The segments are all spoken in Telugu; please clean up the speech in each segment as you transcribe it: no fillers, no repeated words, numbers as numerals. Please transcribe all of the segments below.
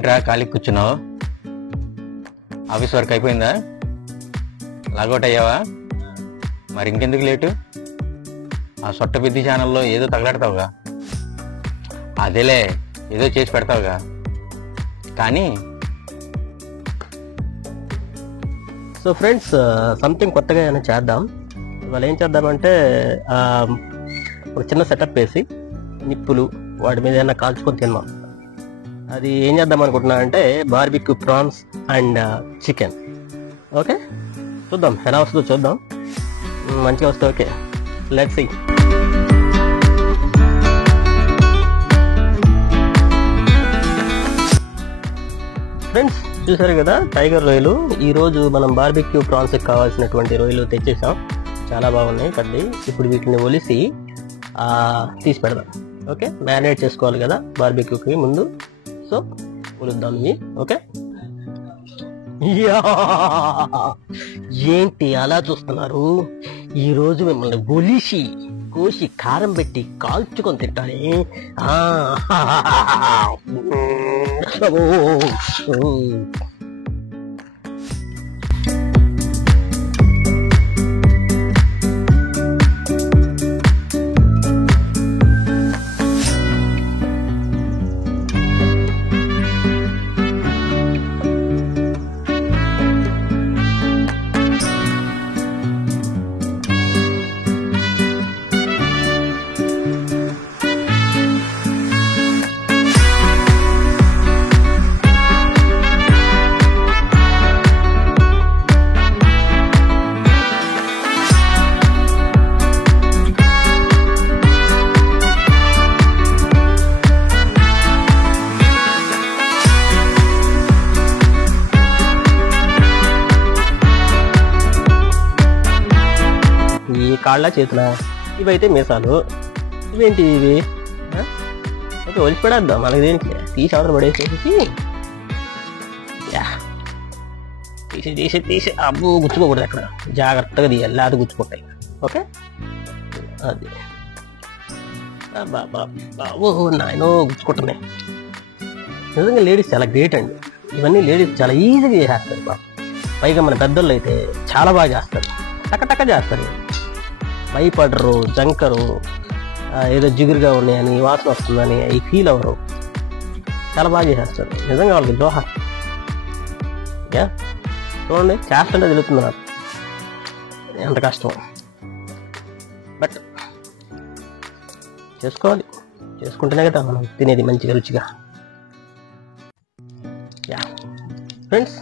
ఏంట్రా ఖాళీ కూర్చున్నావు? ఆఫీస్ వర్క్ అయిపోయిందా? లాగౌట్ అయ్యావా? మరి ఇంకెందుకు లేటు? ఆ సొట్ట బిద్ది ఛానల్లో ఏదో తగలాడతావుగా, అదేలే ఏదో చేసి పెడతావుగా. కానీ సో ఫ్రెండ్స్, సంథింగ్ కొత్తగా ఏమైనా చేద్దాం. ఇవాళ ఏం చేద్దామంటే ఒక చిన్న సెటప్ వేసి నిప్పులు వాటి మీద ఏమైనా కాల్చుకొని తిన్నాం. అది ఏం చేద్దాం అనుకుంటున్నా అంటే barbecue prawns and chicken. Okay, చూద్దాం ఎలా వస్తుందో చూద్దాం. మంచిగా వస్తే ఓకే, లెట్స్ సీ. ఫ్రెండ్స్, చూసారు కదా టైగర్ రొయ్యలు. ఈరోజు మనం బార్బిక్యూ ప్రాన్స్కి కావాల్సినటువంటి రొయ్యలు తెచ్చేసాం. చాలా బాగున్నాయి పెద్దవి. ఇప్పుడు వీటిని ఒలిసి తీసి పెడదాం. ఓకే, మ్యారినేట్ చేసుకోవాలి కదా బార్బిక్యూకి ముందు. సో ఒలుద్దాం ఇవి. ఓకే, ఏంటి అలా చూస్తున్నారు? ఈరోజు మిమ్మల్ని ఒలిసి కోసి కారం పెట్టి కాల్చుకొని తింటానే. కాళ్ళ చేతుల ఇవైతే మీసాలు. ఇవేంటి ఇవి? ఓకే, ఒలిచి పడేద్దాం. మనకి దేనికి తీసి అవతల పడేసేసి తీసి తీసి తీసి అబ్బు గుచ్చుకోకూడదు. అక్కడ జాగ్రత్తగా తీయాలి, లేకపోతే గుచ్చుకుంటాయి. ఓకే, అది ఓహో నాయనో గుచ్చుకుంటున్నాయి. నిజంగా లేడీస్ చాలా గ్రేట్ అండి. ఇవన్నీ లేడీస్ చాలా ఈజీగా చేసేస్తారు. పైగా మన పెద్దోళ్ళు అయితే చాలా బాగా చేస్తారు, టక్క చేస్తారు. భయపడరు, జంకరు, ఏదో జిగురుగా ఉన్నాయని వాసన వస్తుందని ఈ ఫీల్ అవ్వరు. చాలా బాగా చేసేస్తారు. నిజంగా వాళ్ళకి దోహ. చూడండి, చేస్తుంటే తెలుస్తుంది నాకు ఎంత కష్టం. బట్ చేసుకోవాలి, చేసుకుంటేనే కదా మనం తినేది మంచిగా రుచిగా. ఫ్రెండ్స్,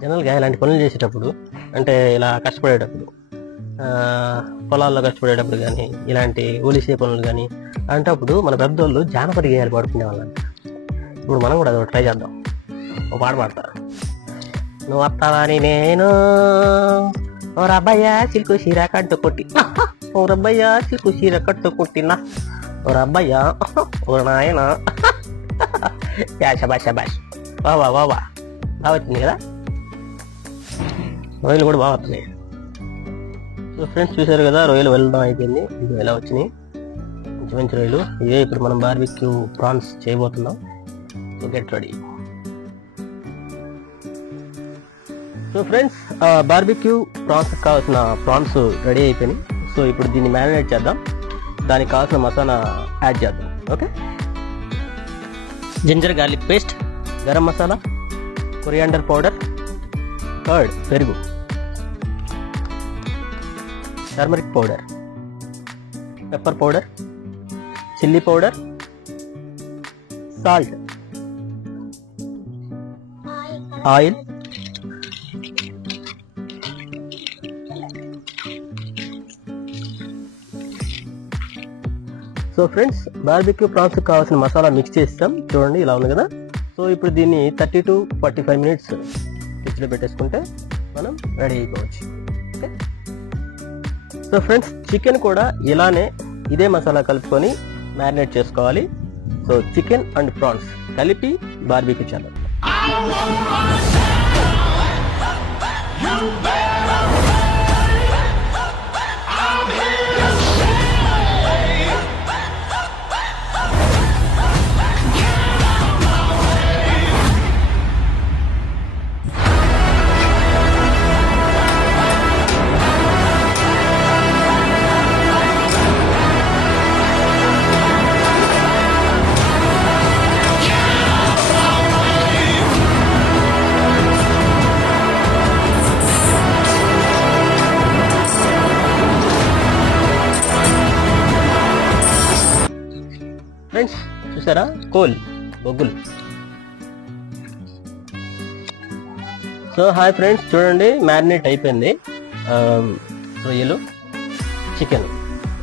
జనరల్గా ఇలాంటి పనులు చేసేటప్పుడు, అంటే ఇలా కష్టపడేటప్పుడు, పొలాల్లో కష్టపడేటప్పుడు కానీ, ఇలాంటి ఒలిసే పనులు కానీ అంటప్పుడు మన పెద్దోళ్ళు జానపద గేయాలు పాడుకునే వాళ్ళంట. ఇప్పుడు మనం కూడా అది ట్రై చేద్దాం. ఒక పాట పాడతా. నువ్వు వస్తావని నేను ఓ రబ్బయ్య చిలుకు చీర కట్టు కొట్టి, ఓ రబ్బయ్య చిలుకు చీర కట్టు కొట్టినా, ఓ రబ్బయ్య ఓ నాయన. శబాష్ శబాష్, బాబా బాబా బాగా వచ్చింది కదా. రొయ్యలు కూడా బాగా వస్తున్నాయి. సో ఫ్రెండ్స్, చూసారు కదా రొయ్యలు వెళ్ళడం అయిపోయింది. ఇది ఎలా వచ్చినాయి మంచి మంచి రొయ్యలు. ఇవే ఇప్పుడు మనం బార్బిక్యూ ప్రాన్స్ చేయబోతున్నాం. So get ready. So friends, barbecue prawns కావాల్సిన ప్రాన్స్ రెడీ అయిపోయినాయి. సో ఇప్పుడు దీన్ని మ్యారినేట్ చేద్దాం. దానికి కావాల్సిన మసాలా యాడ్ చేద్దాం. Okay, ginger garlic paste, garam masala, coriander powder, curd పెరుగు, turmeric powder, pepper powder, chilli powder, salt, oil, so friends, barbecue prawns కావాల్సిన మసాలా మిక్స్ చేస్తాం. చూడండి ఇలా ఉంది కదా. సో ఇప్పుడు దీన్ని 30 to 45 minutes ఫ్రిడ్జ్లో పెట్టేసుకుంటే మనం రెడీ అయిపోవచ్చు. ఓకే, సో ఫ్రెండ్స్, చికెన్ కూడా ఇలానే ఇదే మసాలా కలుపుకొని మ్యారినేట్ చేసుకోవాలి. సో చికెన్ అండ్ ప్రాన్స్ కలిపి బార్బిక్యూ చేద్దాం. ఫ్రెండ్స్ చూసారా, బొగ్గులు. సో హాయ్ ఫ్రెండ్స్, చూడండి మ్యారినేట్ అయిపోయింది రొయ్యలు, చికెన్.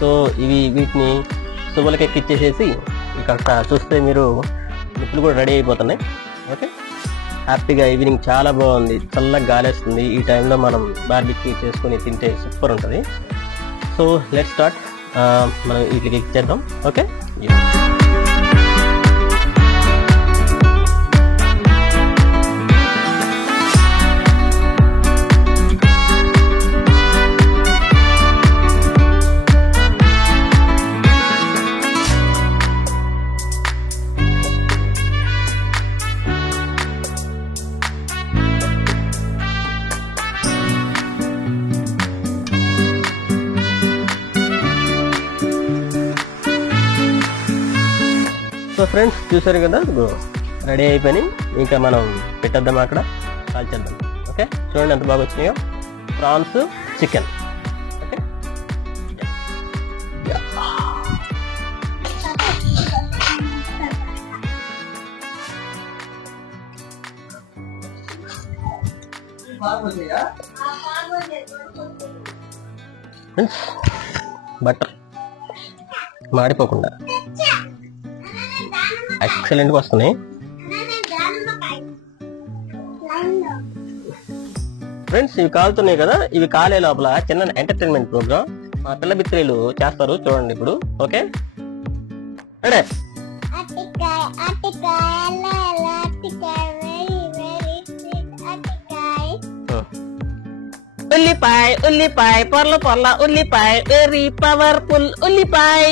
సో వీటిని సువ్వలకి ఎక్కిచ్చేసేసి ఇక్కడ చూస్తే మీరు ముక్కలు కూడా రెడీ అయిపోతున్నాయి. ఓకే, హ్యాపీగా ఈవినింగ్ చాలా బాగుంది, చల్లగా గాలేస్తుంది. ఈ టైంలో మనం బార్బిక్యూ చేసుకొని తింటే సూపర్ ఉంటుంది. So let's start. మనం వీటికి ఎక్కిచ్చేద్దాం. ఓకే, సో ఫ్రెండ్స్ చూసారు కదా, రెడీ అయిపోయి ఇంకా మనం పెట్టేద్దాం, అక్కడ కాల్చేద్దాం. ఓకే, చూడండి ఎంత బాగా వచ్చినాయో prawns, chicken. Okay, friends butter మాడిపోకుండా ఎక్సలెంట్గా వస్తున్నాయి. ఫ్రెండ్స్ ఇవి కాలుతున్నాయి కదా, ఇవి కాలే లోపల చిన్న ఎంటర్టైన్మెంట్ ప్రోగ్రామ్ మా పిల్ల బిత్రీలు చేస్తారు, చూడండి ఇప్పుడు. Okay, ready? ఉల్లిపాయ పొర్ల ఉల్లిపాయ, వెరీ పవర్ఫుల్ ఉల్లిపాయ.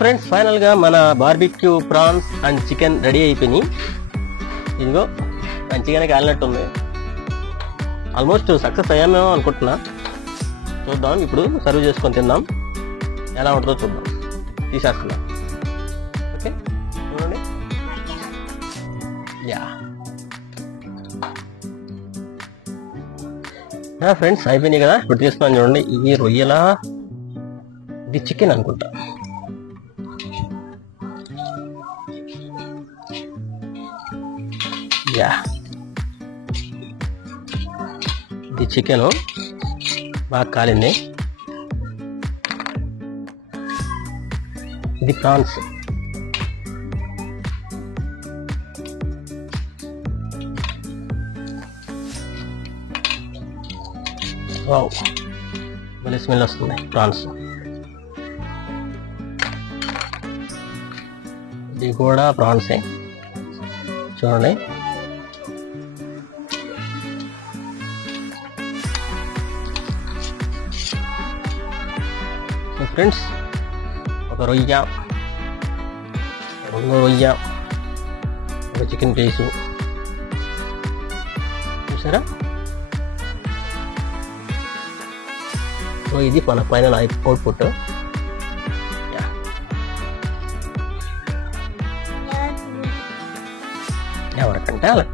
ఫ్రెండ్స్ ఫైనల్ గా మన barbecue prawns and chicken ready అయిపోయినాయి. ఇదిగో మంచిగానే కాలినట్టుంది, ఆల్మోస్ట్ సక్సెస్ అయ్యామేమో అనుకుంటున్నా. చూద్దాం, ఇప్పుడు సర్వ్ చేసుకొని తిందాం, ఎలా ఉంటుందో చూద్దాం. తీసేస్తున్నా. ఓకే, చూడండి. ఫ్రెండ్స్ అయిపోయినాయి కదా, ఇప్పుడు తీస్తున్నాను చూడండి. ఇది రొయ్యలా, ఇది చికెన్ అనుకుంటా. ఇది చికెన్ బాగా కాలింది. ఇది ప్రాన్స్. వావ్, భలే స్మెల్ వస్తుంది ప్రాన్స్. ఇది కూడా ప్రాన్సే, చూడండి. ఫ్రెండ్స్ ఒక రొయ్య, రెండో రొయ్య, ఒక చికెన్ పీసు చూసారా. సో ఇది మన ఫైనల్ అవుట్పుట్. ఎవరికంటే అలా.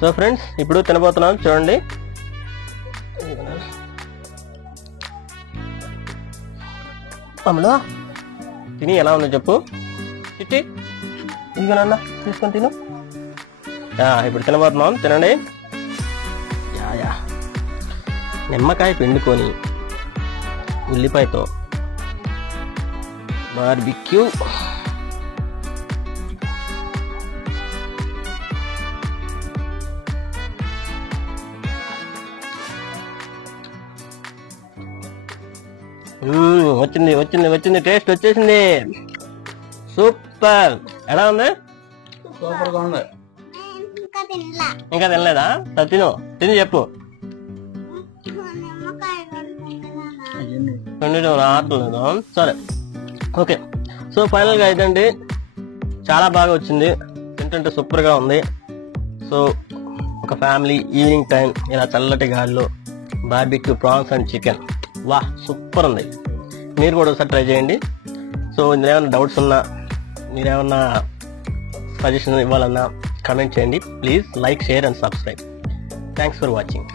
సో ఫ్రెండ్స్ ఇప్పుడు తినబోతున్నాను, చూడండి. అమ్మలో తిని ఎలా ఉందో చెప్పు చిట్టి. ఇదిగోనన్నా తీసుకొని తిను. ఇప్పుడు తినబోతున్నాం, తినండి. నిమ్మకాయ పిండుకొని ఉల్లిపాయతో బార్బిక్యూ. వచ్చింది టేస్ట్ వచ్చేసింది. సూపర్. ఎలా ఉంది? సూపర్ గా ఉంది. ఇంకా తినలేదా? తిని చెప్పు. రావట్లేదు. సరే ఓకే. సో ఫైనల్ గా ఇదండి, చాలా బాగా వచ్చింది, తింటుంటే సూపర్ గా ఉంది. సో ఒక ఫ్యామిలీ ఈవినింగ్ టైం ఇలా చల్లటి గాలిలో బార్బిక్యూ ప్రాన్స్ అండ్ చికెన్, వా సూపర్ ఉంది. మీరు కూడా ఒకసారి ట్రై చేయండి. సో ఇందులో ఏమైనా డౌట్స్ ఉన్నా, మీరేమన్నా సజెషన్ ఇవ్వాలన్నా కమెంట్ చేయండి. Please like, share and subscribe. Thanks for watching.